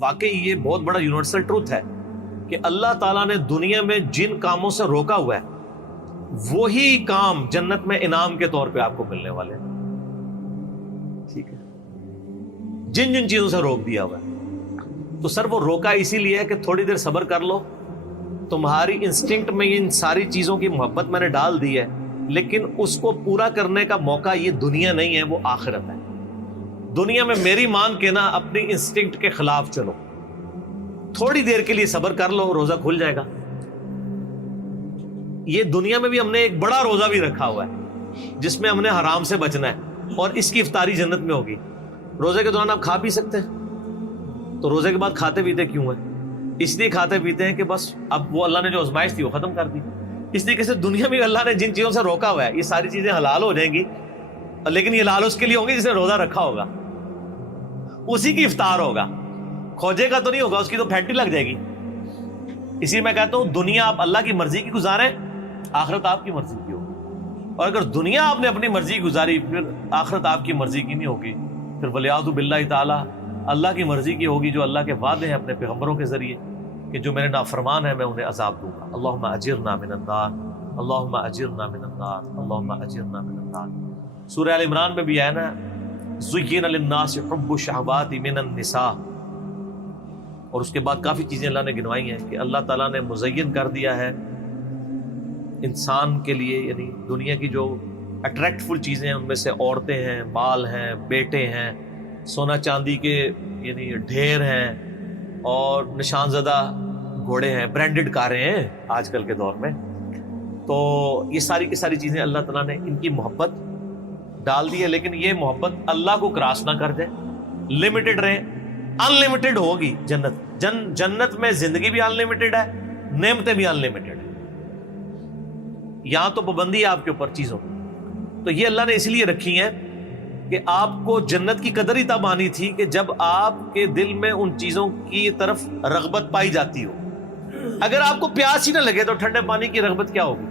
واقعی یہ بہت بڑا یونیورسل ٹروتھ ہے کہ اللہ تعالیٰ نے دنیا میں جن کاموں سے روکا ہوا ہے وہی کام جنت میں انعام کے طور پہ آپ کو ملنے والے ہیں. ٹھیک ہے, جن جن چیزوں سے روک دیا ہوا ہے تو سر وہ روکا اسی لیے ہے کہ تھوڑی دیر صبر کر لو, تمہاری انسٹنکٹ میں ان ساری چیزوں کی محبت میں نے ڈال دی ہے, لیکن اس کو پورا کرنے کا موقع یہ دنیا نہیں ہے, وہ آخرت ہے. دنیا میں میری مان کے نا اپنی انسٹنکٹ کے خلاف چلو, تھوڑی دیر کے لیے صبر کر لو, روزہ کھل جائے گا. یہ دنیا میں بھی ہم نے ایک بڑا روزہ بھی رکھا ہوا ہے جس میں ہم نے حرام سے بچنا ہے, اور اس کی افطاری جنت میں ہوگی. روزے کے دوران آپ کھا پی سکتے ہیں, تو روزے کے بعد کھاتے پیتے کیوں ہیں؟ اس لیے کھاتے پیتے ہیں کہ بس اب وہ اللہ نے جو آزمائش تھی وہ ختم کر دی. اس طریقے سے دنیا میں اللہ نے جن چیزوں سے روکا ہوا ہے یہ ساری چیزیں حلال ہو جائیں گی, لیکن یہ حلال اس کے لیے ہوں گی جس نے روزہ رکھا ہوگا, اسی کی افطار ہوگا. کھوجے کا تو نہیں ہوگا, اس کی تو پھینٹی لگ جائے گی. اسی میں کہتا ہوں دنیا آپ اللہ کی مرضی کی گزاریں, آخرت آپ کی مرضی کی ہوگی. اور اگر دنیا آپ نے اپنی مرضی گزاری پھر آخرت آپ کی مرضی کی نہیں ہوگی, پھر ولیعوذ باللہ تعالی اللہ کی مرضی کی ہوگی جو اللہ کے وعدے ہیں اپنے پیغمبروں کے ذریعے کہ جو میرے نافرمان ہیں میں انہیں عذاب دوں گا. اللہم اجرنا من النار, اللہم اجرنا من النار, اللہم اجرنا من النار. سورہ آل عمران میں بھی ہے نا, زُيِّنَ لِلنَّاسِ حُبُّ الشَّهَوَاتِ مِنَ النِّسَاءِ, اور اس کے بعد کافی چیزیں اللہ نے گنوائی ہیں کہ اللہ تعالیٰ نے مزین کر دیا ہے انسان کے لیے, یعنی دنیا کی جو اٹریکٹفل چیزیں ہیں ان میں سے عورتیں ہیں, مال ہیں, بیٹے ہیں, سونا چاندی کے یعنی ڈھیر ہیں, اور نشان زدہ گھوڑے ہیں, برانڈڈ کاریں ہیں آج کل کے دور میں. تو یہ ساری کی ساری چیزیں اللہ تعالیٰ نے ان کی محبت ڈال دی ہے, لیکن یہ محبت اللہ کو کراس نہ کر دے, لمیٹڈ رہے. ان لمیٹڈ ہوگی جنت, جنت میں زندگی بھی ان لمیٹڈ ہے, نعمتیں بھی ان لمیٹڈ ہیں. یہاں تو پابندی ہے آپ کے اوپر چیزوں, تو یہ اللہ نے اس لیے رکھی ہیں کہ آپ کو جنت کی قدر ہی تب آنی تھی کہ جب آپ کے دل میں ان چیزوں کی طرف رغبت پائی جاتی ہو. اگر آپ کو پیاس ہی نہ لگے تو ٹھنڈے پانی کی رغبت کیا ہوگی؟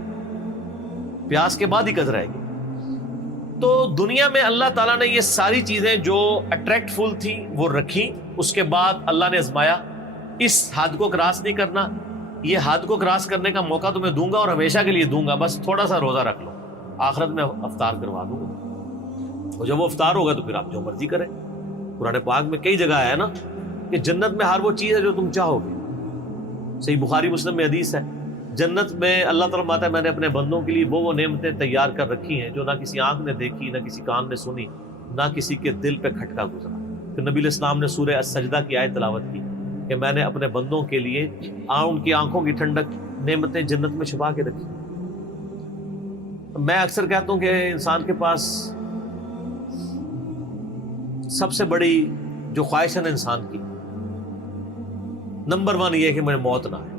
پیاس کے بعد ہی قدر آئے گی. تو دنیا میں اللہ تعالیٰ نے یہ ساری چیزیں جو اٹریکٹ فل تھیں وہ رکھی, اس کے بعد اللہ نے آزمایا اس حد کو کراس نہیں کرنا, یہ حد کو کراس کرنے کا موقع تمہیں دوں گا اور ہمیشہ کے لیے دوں گا, بس تھوڑا سا روزہ رکھ لو, آخرت میں افطار کروا دوں گا. اور جب وہ افطار ہوگا تو پھر آپ جو مرضی کریں. قرآن پاک میں کئی جگہ ہے نا کہ جنت میں ہر وہ چیز ہے جو تم چاہو گے. صحیح بخاری مسلم میں حدیث ہے, جنت میں اللہ تعالیٰ فرماتا ہے میں نے اپنے بندوں کے لیے وہ نعمتیں تیار کر رکھی ہیں جو نہ کسی آنکھ نے دیکھی, نہ کسی کان نے سنی, نہ کسی کے دل پہ کھٹکا گزرا. پھر نبی علیہ السلام نے سورہ السجدہ کی آیت تلاوت کی کہ میں نے اپنے بندوں کے لیے ان کی آنکھوں کی ٹھنڈک نعمتیں جنت میں چھپا کے رکھی. میں اکثر کہتا ہوں کہ انسان کے پاس سب سے بڑی جو خواہش ہے نا انسان کی, نمبر 1 یہ ہے کہ مجھے موت نہ آئے,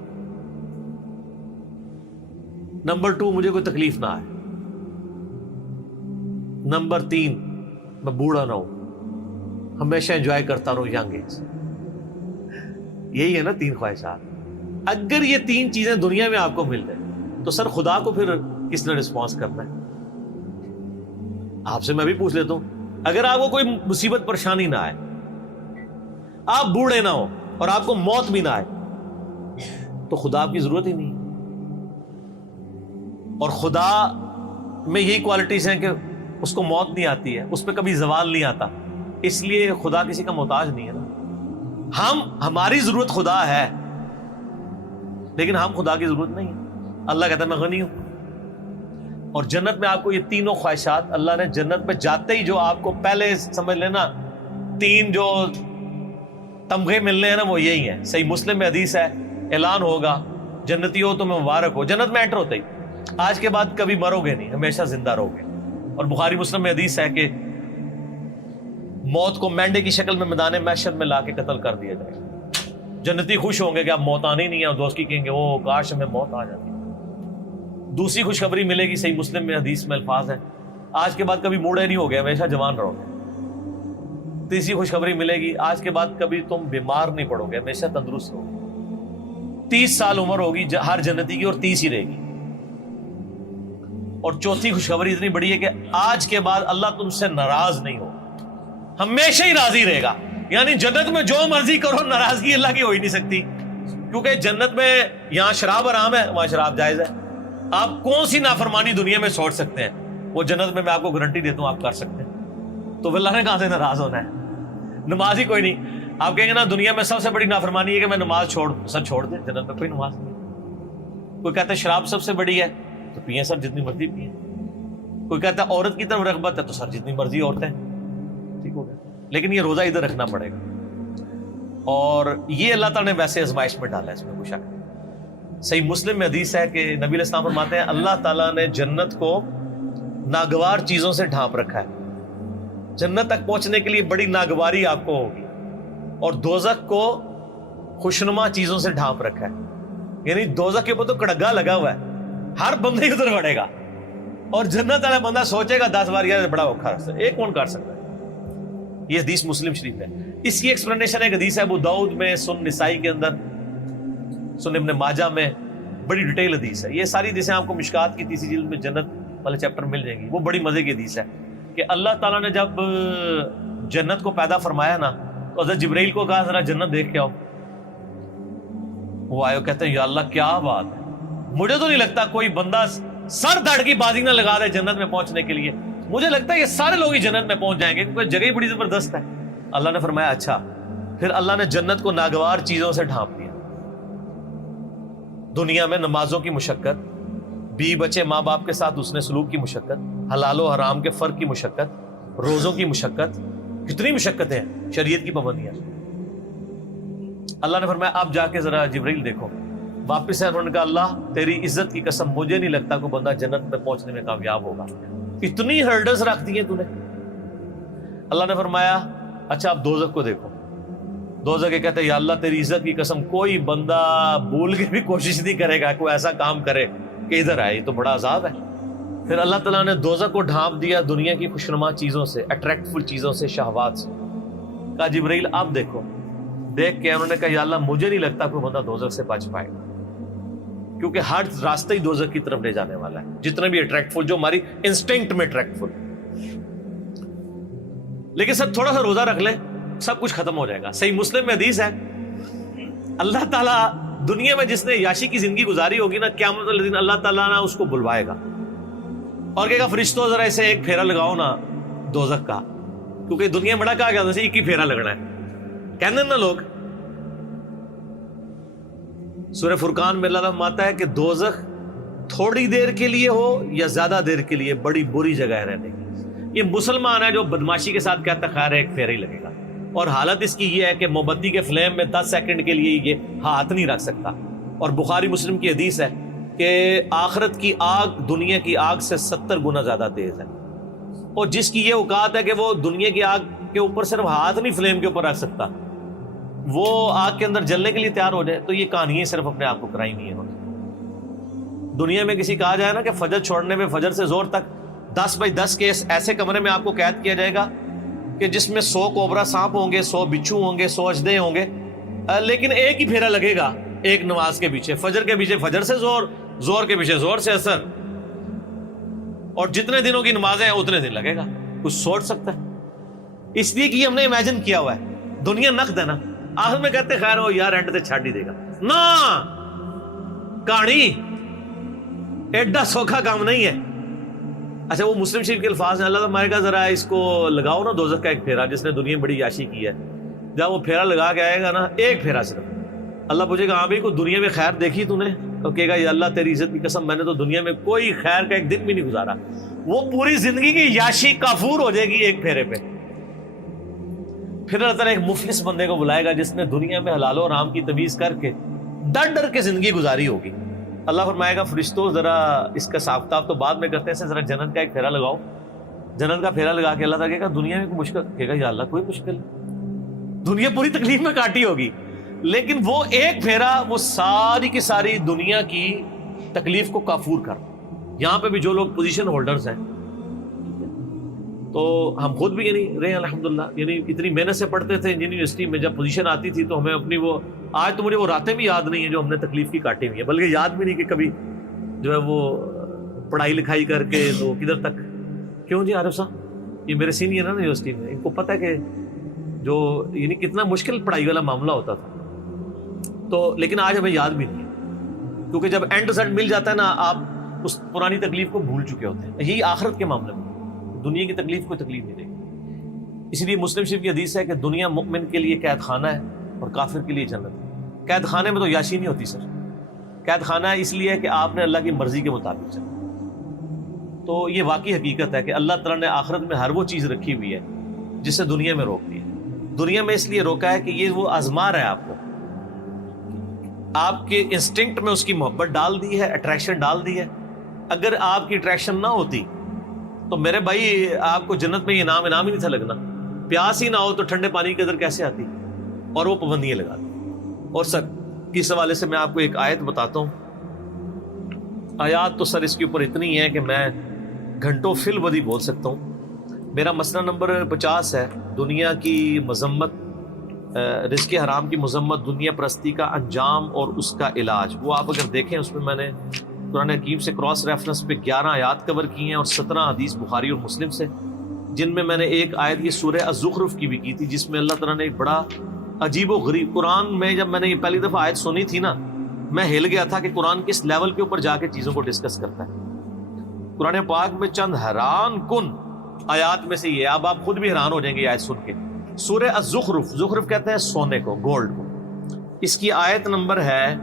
نمبر 2 مجھے کوئی تکلیف نہ آئے, نمبر 3 میں بوڑھا نہ ہوں, ہمیشہ انجوائے کرتا رہوں ینگ ایج. یہی ہے نا 3 خواہشات. اگر یہ 3 چیزیں دنیا میں آپ کو مل جائیں تو سر خدا کو پھر کس نے رسپانس کرنا ہے؟ آپ سے میں بھی پوچھ لیتا ہوں, اگر آپ کو کوئی مصیبت پریشانی نہ آئے, آپ بوڑھے نہ ہو اور آپ کو موت بھی نہ آئے, تو خدا آپ کی ضرورت ہی نہیں. اور خدا میں یہی کوالٹیز ہیں کہ اس کو موت نہیں آتی ہے, اس پہ کبھی زوال نہیں آتا, اس لیے خدا کسی کا محتاج نہیں ہے نا. ہماری ضرورت خدا ہے لیکن ہم خدا کی ضرورت نہیں ہے. اللہ کہتا ہے میں غنی ہوں. اور جنت میں آپ کو یہ تینوں خواہشات اللہ نے جنت میں جاتے ہی جو آپ کو پہلے سمجھ لینا 3 جو تمغے ملنے ہیں نا وہ یہی ہیں. صحیح مسلم میں حدیث ہے, اعلان ہوگا جنتی ہو تو میں مبارک ہو. جنت میں انٹر ہوتے ہی آج کے بعد کبھی مرو گے نہیں, ہمیشہ زندہ رہو گے. اور بخاری مسلم میں حدیث ہے کہ موت کو مینڈے کی شکل میں میدان محشر میں لا کے قتل کر دیا جائے. جنتی خوش ہوں گے کہ اب موت آنی نہیں ہے, اور دوست کی کہیں گے وہ کاش ہمیں موت آ جاتی. دوسری خوشخبری ملے گی, صحیح مسلم میں حدیث میں الفاظ ہیں آج کے بعد کبھی بوڑھے نہیں ہو گئے, ہمیشہ جوان رہو گے. تیسری خوشخبری ملے گی, آج کے بعد کبھی تم بیمار نہیں پڑو گے, ہمیشہ تندرست رہو گے. 30 سال عمر ہوگی ہر جنتی کی اور 30 ہی رہے گی. اور چوتھی خوشخبری اتنی بڑی ہے کہ آج کے بعد اللہ تم سے ناراض نہیں ہو, ہمیشہ ہی راضی رہے گا. یعنی جنت میں جو مرضی کرو ناراضگی اللہ کی ہو ہی نہیں سکتی، کیونکہ جنت میں یہاں شراب حرام ہے، وہاں شراب جائز ہے. آپ کون سی نافرمانی دنیا میں چھوڑ سکتے ہیں؟ وہ جنت میں آپ کو گارنٹی دیتا ہوں آپ کر سکتے ہیں. تو اللہ نے کہاں سے ناراض ہونا ہے؟ نماز ہی کوئی نہیں. آپ کہیں گے نا دنیا میں سب سے بڑی نافرمانی ہے کہ میں نماز سر چھوڑ دیں، جنت میں کوئی نماز نہیں. کوئی کہتا ہے شراب سب سے بڑی ہے تو پیئیں سر جتنی مرضی پیئیں. کوئی کہتا ہے عورت کی طرف رغبت ہے تو سر جتنی مرضی عورتیں، ٹھیک ہو گیا. لیکن یہ روزہ ادھر رکھنا پڑے گا، اور یہ اللہ تعالیٰ نے ویسے آزمائش میں ڈالا ہے، اس میں کوئی شک نہیں. صحیح مسلم میں حدیث ہے کہ نبی علیہ السلام فرماتے ہیں اللہ تعالیٰ نے جنت کو ناگوار چیزوں سے ڈھانپ رکھا ہے. جنت تک پہنچنے کے لیے بڑی ناگواری آپ کو ہوگی، اور دوزخ کو خوشنما چیزوں سے ڈھانپ رکھا ہے. یعنی دوزخ کے اوپر تو کڑگا لگا ہوا ہے، ہر بندے ادھر بڑھے گا، اور جنت والا بندہ سوچے گا 10 بار یار بڑا اوکھا راستہ ہے، ایک کون کر سکتا ہے. یہ حدیث مسلم شریف ہے. اس کی ایکسپلینیشن ایک حدیث ہے ابو داؤد میں، سنن نسائی کے اندر، سنن ابن ماجہ میں، بڑی ڈیٹیل حدیث ہے. یہ ساری حدیثیں آپ کو مشکات کی تیسری جلد میں جنت والے چیپٹر مل جائیں گی. وہ بڑی مزے کی حدیث ہے کہ اللہ تعالیٰ نے جب جنت کو پیدا فرمایا نا تو حضرت جبرائیل کو کہا ذرا جنت دیکھ کے آؤ. وہ آئے کہتے ہیں یا اللہ کیا بات ہے، مجھے تو نہیں لگتا کوئی بندہ سر دھڑ کی بازی نہ لگا دے جنت میں پہنچنے کے لیے. مجھے لگتا ہے یہ سارے لوگ ہی جنت میں پہنچ جائیں گے کیونکہ جگہ ہی بڑی زبردست ہے. اللہ نے فرمایا اچھا. پھر اللہ نے جنت کو ناگوار چیزوں سے ڈھانپ دیا. دنیا میں نمازوں کی مشقت، بیوی بچے ماں باپ کے ساتھ حسن سلوک کی مشقت، حلال و حرام کے فرق کی مشقت، روزوں کی مشقت، کتنی مشقتیں ہیں، شریعت کی پابندیاں. اللہ نے فرمایا آپ جا کے ذرا جبرائیل دیکھو. واپس ہے، انہوں نے کہا اللہ تیری عزت کی قسم مجھے نہیں لگتا کوئی بندہ جنت میں پہنچنے میں کامیاب ہوگا، اتنی ہرڈلز رکھ دی ہیں تو نے. اللہ نے فرمایا اچھا آپ دوزخ کو دیکھو. دوزخ کے کہتے ہیں یا اللہ تیری عزت کی قسم کوئی بندہ بھول کے بھی کوشش نہیں کرے گا کوئی ایسا کام کرے کہ ادھر آئے، یہ تو بڑا عذاب ہے. پھر اللہ تعالیٰ نے دوزخ کو ڈھانپ دیا دنیا کی خوشنما چیزوں سے، اٹریکٹفل چیزوں سے، شہوات سے. کہا جبرائیل آپ دیکھو. دیکھ کے انہوں نے کہا یا اللہ مجھے نہیں لگتا کوئی بندہ دوزخ سے بچ پائے گا، کیونکہ ہر راستہ ہی دوزخ کی طرف لے جانے والا ہے، جتنے بھی اٹریکٹفل، جو ہماری انسٹنکٹ میں اٹریکٹفل. لیکن سب تھوڑا سا روزہ رکھ لے سب کچھ ختم ہو جائے گا. صحیح مسلم میں حدیث ہے اللہ تعالیٰ دنیا میں جس نے یاشی کی زندگی گزاری ہوگی نا، قیامت والے دن اللہ تعالیٰ نا اس کو بلوائے گا اور کہے گا فرشتوں ذرا اسے ایک پھیرا لگاؤ نا دوزخ کا، کیونکہ دنیا میں بڑا کہا گیا تھا ایک ہی پھیرا لگنا ہے. کہنے نا لوگ. سورہ فرقان میں اللہ فرماتا ہے کہ دوزخ تھوڑی دیر کے لیے ہو یا زیادہ دیر کے لیے بڑی بری جگہ ہے رہنے کی. یہ مسلمان ہے جو بدماشی کے ساتھ کہتا ہے خیر ایک پھیرا ہی لگے گا، اور حالت اس کی یہ ہے کہ موم بتی کے فلیم میں 10 سیکنڈ کے لیے یہ ہاتھ نہیں رکھ سکتا. اور بخاری مسلم کی حدیث ہے کہ آخرت کی آگ دنیا کی آگ سے 70 گنا زیادہ تیز ہے، اور جس کی یہ اوقات ہے کہ وہ دنیا کی آگ کے اوپر صرف ہاتھ نہیں فلیم کے اوپر رکھ سکتا، وہ آگ کے اندر جلنے کے لیے تیار ہو جائے. تو یہ کہانیاں صرف اپنے آپ کو کرائی نہیں ہے. دنیا میں کسی کہا جائے نا کہ فجر چھوڑنے میں فجر سے زور تک 10 بائی 10 کے ایسے کمرے میں آپ کو قید کیا جائے گا کہ جس میں 100 کوبرا سانپ ہوں گے، 100 بچھو ہوں گے، 100 اژدھے ہوں گے، لیکن ایک ہی پھیرا لگے گا ایک نماز کے پیچھے. فجر کے پیچھے فجر سے زور، زور کے پیچھے زور سے اثر، اور جتنے دنوں کی نمازیں ہیں اتنے دن لگے گا. کچھ سوچ سکتا ہے؟ اس لیے کہ ہم نے امیجن کیا ہوا ہے. دنیا نقد ہے نا، آخر میں کہتے خیر ہو یار اینڈ تے چھاڑ ہی دے گا نا. کہانی ایڈا سوکھا کام نہیں ہے. اچھا وہ مسلم شریف کے الفاظ ہیں، اللہ تعالیٰ کہا ذرا اس کو لگاؤ نا دوزخ کا ایک پھیرا، جس نے دنیا میں بڑی یاشی کی ہے. جب وہ پھیرا لگا کے آئے گا نا، ایک پھیرا صرف، اللہ پوچھے گا ہاں بھائی کوئی دنیا میں خیر دیکھی تو نے؟ تو کہے گا یا اللہ تیری عزت کی قسم میں نے تو دنیا میں کوئی خیر کا ایک دن بھی نہیں گزارا. وہ پوری زندگی کی یاشی کافور ہو جائے گی ایک پھیرے پہ. پھر اللہ تعالیٰ ایک مفلس بندے کو بلائے گا جس نے دنیا میں حلال و حرام کی تمیز کر کے ڈر ڈر کے زندگی گزاری ہوگی. اللہ فرمائے گا فرشتوں ذرا اس کا حساب کتاب تو بعد میں کرتے ہیں، ذرا جنت کا ایک پھیرا لگاؤ. جنت کا پھیرا لگا کے اللہ تعالیٰ کہے گا دنیا میں کوئی مشکل؟ کہے گا یا اللہ کوئی مشکل، دنیا پوری تکلیف میں کاٹی ہوگی، لیکن وہ ایک پھیرا وہ ساری کی ساری دنیا کی تکلیف کو کافور کر. یہاں پہ بھی جو لوگ پوزیشن ہولڈرز ہیں، تو ہم خود بھی یعنی رہے الحمدللہ، یعنی اتنی محنت سے پڑھتے تھے انجینئرنگ یونیورسٹی میں، جب پوزیشن آتی تھی تو ہمیں اپنی وہ آج تو مجھے وہ راتیں بھی یاد نہیں ہیں جو ہم نے تکلیف کی کاٹی ہوئی ہیں، بلکہ یاد بھی نہیں کہ کبھی جو ہے وہ پڑھائی لکھائی کر کے تو کدھر تک. کیوں جی عارف صاحب یہ میرے سینئر ہے نا یونیورسٹی میں، ان کو پتہ ہے کہ جو یعنی کتنا مشکل پڑھائی والا معاملہ ہوتا تھا. تو لیکن آج ہمیں یاد بھی نہیں ہے, کیونکہ جب اینڈ رزلٹ مل جاتا ہے نا, آپ اس پرانی تکلیف کو بھول چکے ہوتے ہیں. یہی آخرت کے معاملے میں دنیا کی تکلیف کوئی تکلیف نہیں رہی. اسی لیے مسلم شریف کی حدیث ہے کہ دنیا مومن کے لیے قید خانہ ہے اور کافر کے لیے جنت ہے. قید خانے میں تو یاشی نہیں ہوتی سر. قید خانہ اس لیے ہے کہ آپ نے اللہ کی مرضی کے مطابق چلنا. تو یہ واقعی حقیقت ہے کہ اللہ تعالیٰ نے آخرت میں ہر وہ چیز رکھی ہوئی ہے جس سے دنیا میں روک دی ہے. دنیا میں اس لیے روکا ہے کہ یہ وہ آزما رہا ہے آپ کو, آپ کے انسٹنکٹ میں اس کی محبت ڈال دی ہے, اٹریکشن ڈال دی ہے. اگر آپ کی اٹریکشن نہ ہوتی تو میرے بھائی آپ کو جنت میں یہ انعام ہی نہیں تھا لگنا. پیاس ہی نہ ہو تو ٹھنڈے پانی کی قدر کیسے آتی, اور وہ پابندیاں لگا دی. اور سر کس حوالے سے میں آپ کو ایک آیت بتاتا ہوں. آیات تو سر اس کے اوپر اتنی ہے کہ میں گھنٹوں فی الودی بول سکتا ہوں. میرا مسئلہ نمبر 50 ہے, دنیا کی مذمت, رزق حرام کی مذمت, دنیا پرستی کا انجام اور اس کا علاج. وہ آپ اگر دیکھیں اس میں میں نے قرآن حکیم سے کراس ریفرنس پہ 11 آیات کور کی ہیں اور 17 حدیث بخاری اور مسلم سے, جن میں میں نے ایک آیت یہ سورہ الزخرف کی بھی کی تھی, جس میں اللہ تعالیٰ نے ایک بڑا عجیب و غریب, قرآن میں جب میں نے یہ پہلی دفعہ آیت سنی تھی نا, میں ہل گیا تھا کہ قرآن کس لیول کے اوپر جا کے چیزوں کو ڈسکس کرتا ہے. قرآن پاک میں چند حیران کن آیات میں سے یہ, اب آپ خود بھی حیران ہو جائیں گے یہ آیت سن کے. سورہ الزخرف, زخرف کہتے ہیں سونے کو, گولڈ کو. اس کی آیت نمبر ہے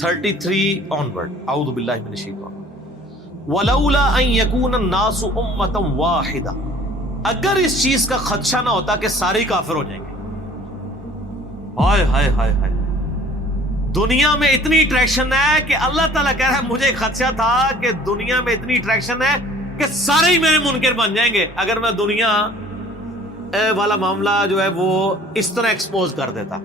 33 آنورڈ. اعوذ باللہ من الشیطان. ولولا ان یکون الناس امۃ واحدہ, اگر اس چیز کا خدشہ نہ ہوتا کہ سارے کافر ہو جائیں گے. ہائے ہائے ہائے ہائے, دنیا میں اتنی اٹریکشن ہے کہ اللہ تعالیٰ کہہ رہا ہے مجھے خدشہ تھا کہ دنیا میں اتنی اٹریکشن ہے کہ سارے ہی میرے منکر بن جائیں گے اگر میں دنیا والا معاملہ جو ہے وہ اس طرح ایکسپوز کر دیتا.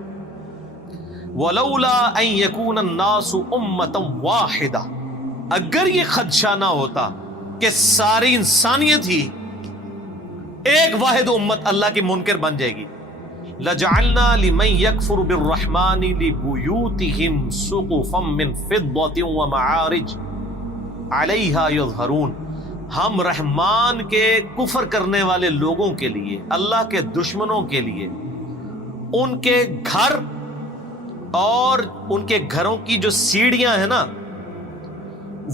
وَلَوْلَا أَن يَكُونَ النَّاسُ أُمَّةً وَاحِدَةً, اگر یہ خدشہ نہ ہوتا کہ ساری انسانیت ہی ایک واحد امت اللہ کی منکر بن جائے گی. لَجَعَلْنَا لِمَن يَكْفُرُ بِالرَّحْمَنِ لِبُيُوتِهِمْ سُقُفًا مِّن فِضَّةٍ وَمَعَارِجَ عَلَيْهَا يَظْهَرُونَ, ہم رحمان کے کفر کرنے والے لوگوں کے لیے, اللہ کے دشمنوں کے لیے, ان کے گھر اور ان کے گھروں کی جو سیڑھیاں ہیں نا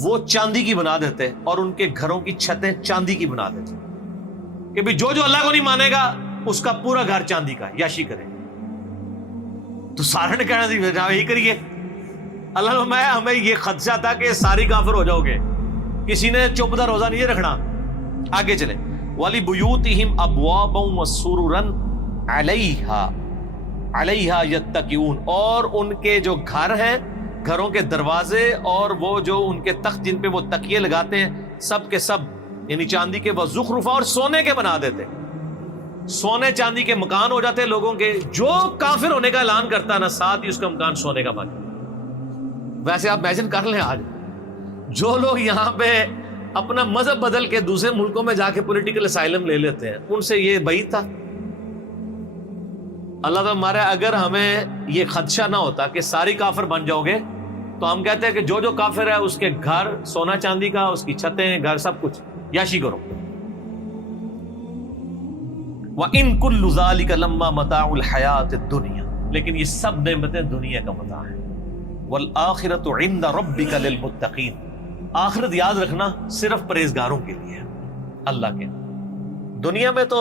وہ چاندی کی بنا دیتے, اور ان کے گھروں کی چھتیں چاندی کی بنا دیتے کہ بھی جو اللہ کو نہیں مانے گا اس کا پورا گھر چاندی کا, یاشی کرے. تو سارے نے کہنا تھی یہی کریے. اللہ میں ہمیں یہ خدشہ تھا کہ ساری کافر ہو جاؤ گے, کسی نے چوبدہ روزہ نہیں رکھنا. آگے چلیں. وَلِبُيُوتِهِمْ أَبْوَابًا وَسُرُرًا عَلَيْهَا يَتَّكِئُونَ, اور ان کے جو گھر ہیں, گھروں کے دروازے اور وہ جو ان کے تخت جن پہ وہ تکیے لگاتے ہیں, سب کے سب یعنی چاندی کے, وَزُخْرُفًا, اور سونے کے بنا دیتے. سونے چاندی کے مکان ہو جاتے لوگوں کے. جو کافر ہونے کا اعلان کرتا ہے نا, ساتھ ہی اس کا مکان سونے کا بن. ویسے آپ امیجن کر لیں, آج جو لوگ یہاں پہ اپنا مذہب بدل کے دوسرے ملکوں میں جا کے پولیٹیکل اسائلم لے لیتے ہیں, ان سے یہ بعید تھا. اللہ تعالیٰ ہمارا, اگر ہمیں یہ خدشہ نہ ہوتا کہ ساری کافر بن جاؤ گے تو ہم کہتے ہیں کہ جو کافر ہے اس کے گھر سونا چاندی کا, اس کی چھتیں, گھر, سب کچھ یاشی کرو. وَإِن كُلُّ ذَلِكَ لَمَّا مَتَاعُ الْحَيَاةِ الدُّنْيَا, لیکن یہ سب نعمتیں دنیا کا متاع ہیں. وَالْآخِرَةُ عِنْدَ رَبِّكَ لِلْمُتَّقِينَ, آخرت یاد رکھنا صرف پرہیزگاروں کے لیے ہے اللہ کے. دنیا میں تو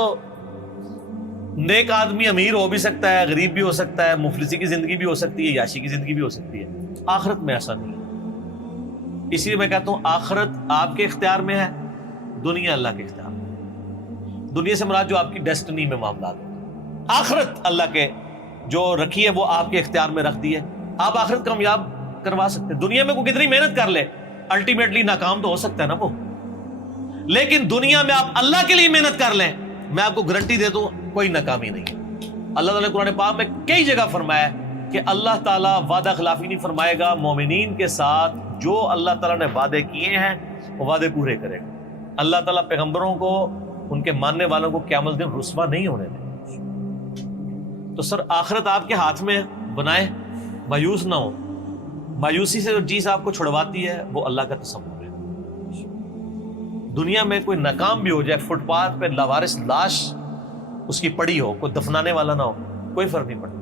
نیک آدمی امیر ہو بھی سکتا ہے, غریب بھی ہو سکتا ہے, مفلسی کی زندگی بھی ہو سکتی ہے, یاشی کی زندگی بھی ہو سکتی ہے. آخرت میں ایسا نہیں ہے. اسی لیے میں کہتا ہوں آخرت آپ کے اختیار میں ہے, دنیا اللہ کے اختیار میں. دنیا سے مراد جو آپ کی ڈیسٹنی میں معاملات ہیں, آخرت اللہ کے جو رکھی ہے وہ آپ کے اختیار میں رکھ دی ہے. آپ آخرت کامیاب کروا سکتے ہیں. دنیا میں کوئی کتنی محنت کر لے الٹیمیٹلی ناکام تو ہو سکتا ہے نا وہ, لیکن دنیا میں آپ اللہ کے لیے محنت کر لیں, میں آپ کو گارنٹی دیتا ہوں کوئی ناکامی نہیں. اللہ تعالیٰ نے قرآن پاک میں کئی جگہ فرمایا کہ اللہ تعالیٰ وعدہ خلافی نہیں فرمائے گا مومنین کے ساتھ. جو اللہ تعالیٰ نے وعدے کیے ہیں وہ وعدے پورے کرے گا. اللہ تعالیٰ پیغمبروں کو, ان کے ماننے والوں کو قیامت دن رسوا نہیں ہونے دیں. تو سر آخرت آپ کے ہاتھ میں بنائے, مایوس نہ ہو. مایوسی سے جو چیز آپ کو چھڑواتی ہے وہ اللہ کا تصور ہے. دنیا میں کوئی ناکام بھی ہو جائے, فٹ پاتھ پہ لاوارث لاش اس کی پڑی ہو، کوئی دفنانے والا نہ ہو، کوئی فرق نہیں پڑتا.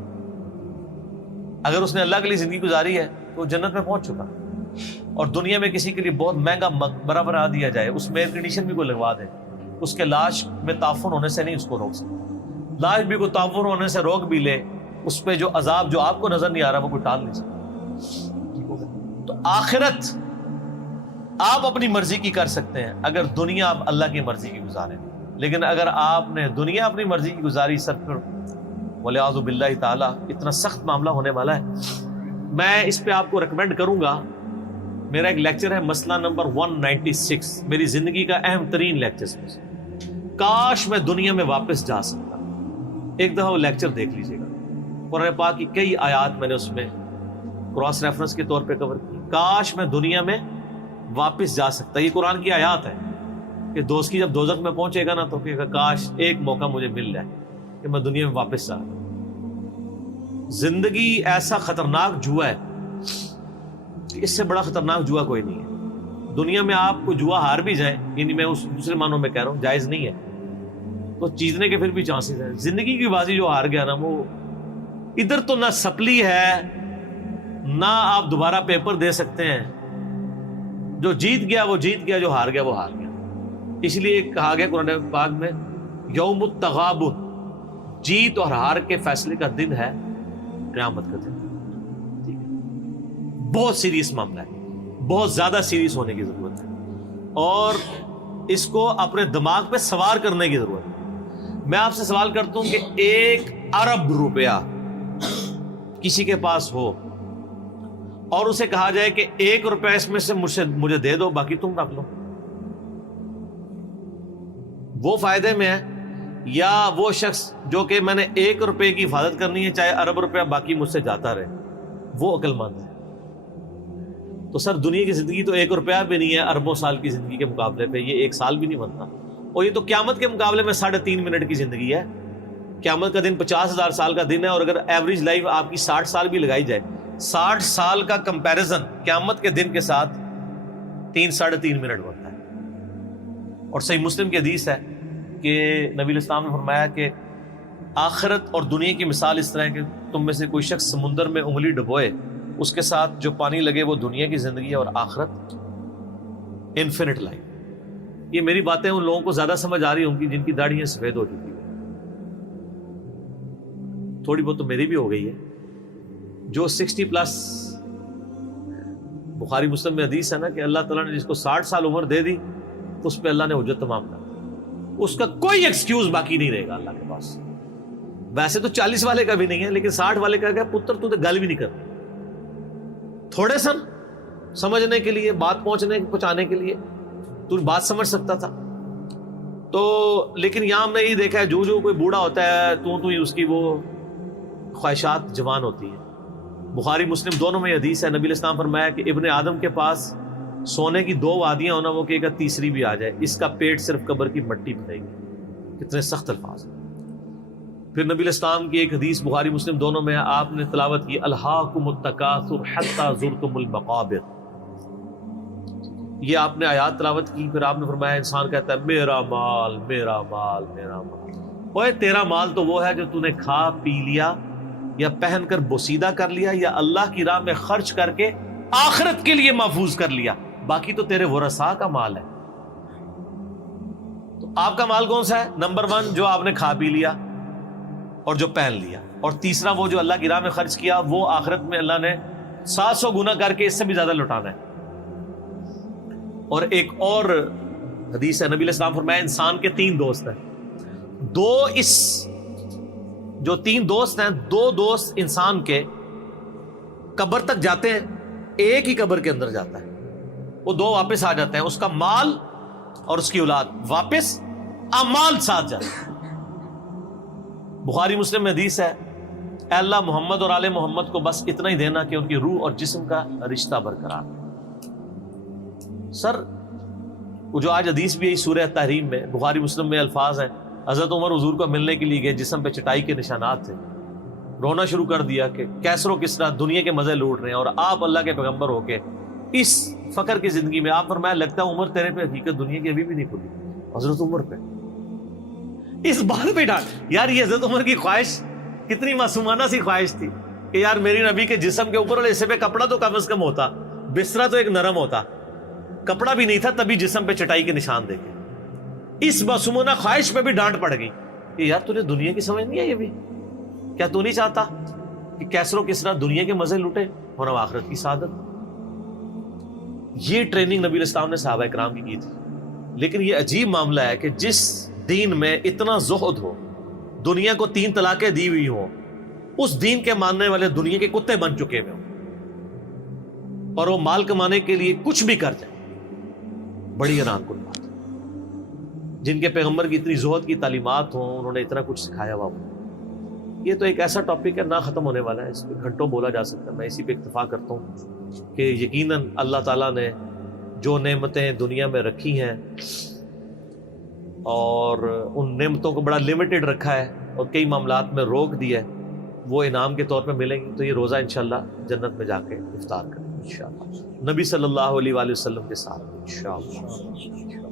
اگر اس نے اللہ کے لیے زندگی گزاری ہے تو وہ جنت میں پہنچ چکا. اور دنیا میں کسی کے لیے بہت مہنگا مقبرہ بنا دیا جائے، اس میں ایئر کنڈیشن بھی کوئی لگوا دے، اس کے لاش میں تعفن ہونے سے نہیں اس کو روک سکتا. لاش بھی کوئی تعفن ہونے سے روک بھی لے، اس پہ جو عذاب جو آپ کو نظر نہیں آ رہا وہ کوئی ٹال نہیں سکتا. تو آخرت آپ اپنی مرضی کی کر سکتے ہیں اگر دنیا آپ اللہ کی مرضی کی گزاریں. لیکن اگر آپ نے دنیا اپنی مرضی کی گزاری، سر پھر والعیاذ باللہ تعالی اتنا سخت معاملہ ہونے والا ہے. میں اس پہ آپ کو ریکمینڈ کروں گا، میرا ایک لیکچر ہے مسئلہ نمبر 196، میری زندگی کا اہم ترین لیکچر میں سے. کاش میں دنیا میں واپس جا سکتا. ایک دفعہ وہ لیکچر دیکھ لیجیے گا. قرآن پاک کی کئی آیات میں نے اس میں کراس ریفرنس کے طور پہ کور کی. کاش میں دنیا میں واپس جا سکتا. یہ قرآن کی آیات ہے کہ دوست کی جب دوزخ میں پہنچے گا نا تو کہے گا کاش ایک موقع مجھے مل جائے کہ میں دنیا میں واپس جا. زندگی ایسا خطرناک جوا ہے کہ اس سے بڑا خطرناک جوا کوئی نہیں ہے. دنیا میں آپ کو جوا ہار بھی جائیں، یعنی میں اس دوسرے معنوں میں کہہ رہا ہوں جائز نہیں ہے، تو جیتنے کے پھر بھی چانسز ہیں. زندگی کی بازی جو ہار گیا نا، وہ ادھر تو نہ سپلی ہے نہ آپ دوبارہ پیپر دے سکتے ہیں. جو جیت گیا وہ جیت گیا، جو ہار گیا وہ ہار گیا. اس لیے کہا گیا قرآن پاک میں یوم التغابن، جیت اور ہار کے فیصلے کا دن ہے قیامت کا دن. بہت سیریس معاملہ ہے، بہت زیادہ سیریس ہونے کی ضرورت ہے، اور اس کو اپنے دماغ پہ سوار کرنے کی ضرورت ہے. میں آپ سے سوال کرتا ہوں کہ 1 ارب روپیہ کسی کے پاس ہو اور اسے کہا جائے کہ 1 روپیہ اس میں سے مجھے دے دو، باقی تم رکھ لو، وہ فائدے میں ہے یا وہ شخص جو کہ میں نے 1 روپے کی حفاظت کرنی ہے چاہے ارب روپیہ باقی مجھ سے جاتا رہے، وہ عقل مند ہے؟ تو سر دنیا کی زندگی تو 1 روپیہ بھی نہیں ہے اربوں سال کی زندگی کے مقابلے پہ. یہ 1 سال بھی نہیں بنتا، اور یہ تو قیامت کے مقابلے میں 3.5 منٹ کی زندگی ہے. قیامت کا دن 50,000 سال کا دن ہے، اور اگر ایوریج لائف آپ کی 60 سال بھی لگائی جائے، 60 سال کا کمپیریزن قیامت کے دن کے ساتھ 3-3.5 منٹ بنتا ہے. اور صحیح مسلم کی حدیث ہے کہ نبی علیہ السلام نے فرمایا کہ آخرت اور دنیا کی مثال اس طرح ہے کہ تم میں سے کوئی شخص سمندر میں انگلی ڈبوئے، اس کے ساتھ جو پانی لگے وہ دنیا کی زندگی ہے، اور آخرت انفینٹ لائف. یہ میری باتیں ان لوگوں کو زیادہ سمجھ آ رہی ہوں گی جن کی داڑھیاں سفید ہو چکی ہیں. تھوڑی بہت تو میری بھی ہو گئی ہے. جو 60+، بخاری مسلم میں حدیث ہے نا کہ اللہ تعالیٰ نے جس کو 60 سال عمر دے دی تو اس پہ اللہ نے حجت تمام کر دی. اس کا کوئی ایکسکیوز باقی نہیں رہے گا اللہ کے پاس. ویسے تو 40 والے کا بھی نہیں ہے، لیکن 60 والے کا کیا پتر تو گل بھی نہیں کرتا. تھوڑے سن سمجھنے کے لیے، بات پہنچانے کے لیے تو بات سمجھ سکتا تھا. تو لیکن یہاں ہم نے یہ دیکھا ہے جو کوئی بوڑھا ہوتا ہے تو ہی اس کی وہ خواہشات جوان ہوتی ہیں. بخاری مسلم دونوں میں حدیث ہے، نبی علیہ السلام فرمایا کہ ابن آدم کے پاس سونے کی 2 وادیاں ہونا، وہ کہ تیسری بھی آ جائے، اس کا پیٹ صرف قبر کی مٹی بھرے گی. کتنے سخت الفاظ. پھر نبی علیہ السلام کی ایک حدیث بخاری مسلم دونوں میں آپ نے تلاوت کی الہاکم التکاثر حتی زرتم المقابر. یہ آپ نے آیات تلاوت کی. پھر آپ نے فرمایا انسان کہتا ہے میرا مال میرا مال میرا مال. اوے تیرا مال تو وہ ہے جو تو نے کھا پی لیا یا پہن کر بوسیدہ کر لیا یا اللہ کی راہ میں خرچ کر کے آخرت کے لیے محفوظ کر لیا، باقی تو تیرے ورثاء کا مال ہے. تو آپ کا مال کون سا ہے؟ نمبر 1 جو آپ نے کھا پی لیا اور جو پہن لیا، اور تیسرا وہ جو اللہ کی راہ میں خرچ کیا، وہ آخرت میں اللہ نے 700 گنا کر کے اس سے بھی زیادہ لوٹانا ہے. اور ایک اور حدیث ہے، نبی علیہ السلام فرمایا انسان کے 3 دوست ہیں. جو 3 دوست ہیں، 2 دوست انسان کے قبر تک جاتے ہیں، ایک ہی قبر کے اندر جاتا ہے، وہ 2 واپس آ جاتے ہیں. اس کا مال اور اس کی اولاد واپس، اعمال ساتھ جاتے ہیں. بخاری مسلم میں حدیث ہے اے اللہ محمد اور آل محمد کو بس اتنا ہی دینا کہ ان کی روح اور جسم کا رشتہ برقرار. سر وہ جو آج حدیث بھی ہے سورہ تحریم میں، بخاری مسلم میں الفاظ ہیں حضرت عمر حضور کو ملنے کے لیے گئے، جسم پہ چٹائی کے نشانات تھے، رونا شروع کر دیا کہ کیسر و کسرا دنیا کے مزے لوٹ رہے ہیں اور آپ اللہ کے پیغمبر ہو کے اس فقر کی زندگی میں. آپ فرمایا لگتا ہے عمر تیرے پہ حقیقت دنیا کی ابھی بھی نہیں کھلی. حضرت عمر پہ اس بات پہ ڈانٹ. یار یہ حضرت عمر کی خواہش کتنی معصومانہ سی خواہش تھی کہ یار میری نبی کے جسم کے اوپر والے حصے پہ کپڑا تو کم از کم ہوتا, بسترا تو ایک نرم ہوتا, کپڑا بھی نہیں تھا تبھی جسم پہ چٹائی کے نشان دیکھے. اس معصومانہ خواہش پہ بھی ڈانٹ پڑ گئی کہ یار تجھے دنیا کی سمجھ نہیں ہے, یہ بھی کیا تو نہیں چاہتا کہ کیسرو کس طرح دنیا کے مزے لوٹے اور آخرت کی سعادت. یہ ٹریننگ نبی علیہ السلام نے صحابہ کرام کی تھی. لیکن یہ عجیب معاملہ ہے کہ جس دین میں اتنا زہد ہو, دنیا کو 3 طلاقیں دی ہوئی ہوں, اس دین کے ماننے والے دنیا کے کتے بن چکے ہوئے ہوں اور وہ مال کمانے کے لیے کچھ بھی کر جائیں. بڑی حیران کن بات. جن کے پیغمبر کی اتنی زہد کی تعلیمات ہوں, انہوں نے اتنا کچھ سکھایا ہوا ہو. یہ تو ایک ایسا ٹاپک ہے نہ ختم ہونے والا ہے, اس پہ گھنٹوں بولا جا سکتا ہے. میں اسی پہ اکتفا کرتا ہوں کہ یقیناً اللہ تعالیٰ نے جو نعمتیں دنیا میں رکھی ہیں اور ان نعمتوں کو بڑا لمیٹڈ رکھا ہے اور کئی معاملات میں روک دیا ہے, وہ انعام کے طور پہ ملیں گی. تو یہ روزہ انشاءاللہ جنت میں جا کے افطار کریں گے انشاءاللہ, نبی صلی اللہ علیہ وآلہ وسلم کے ساتھ انشاءاللہ.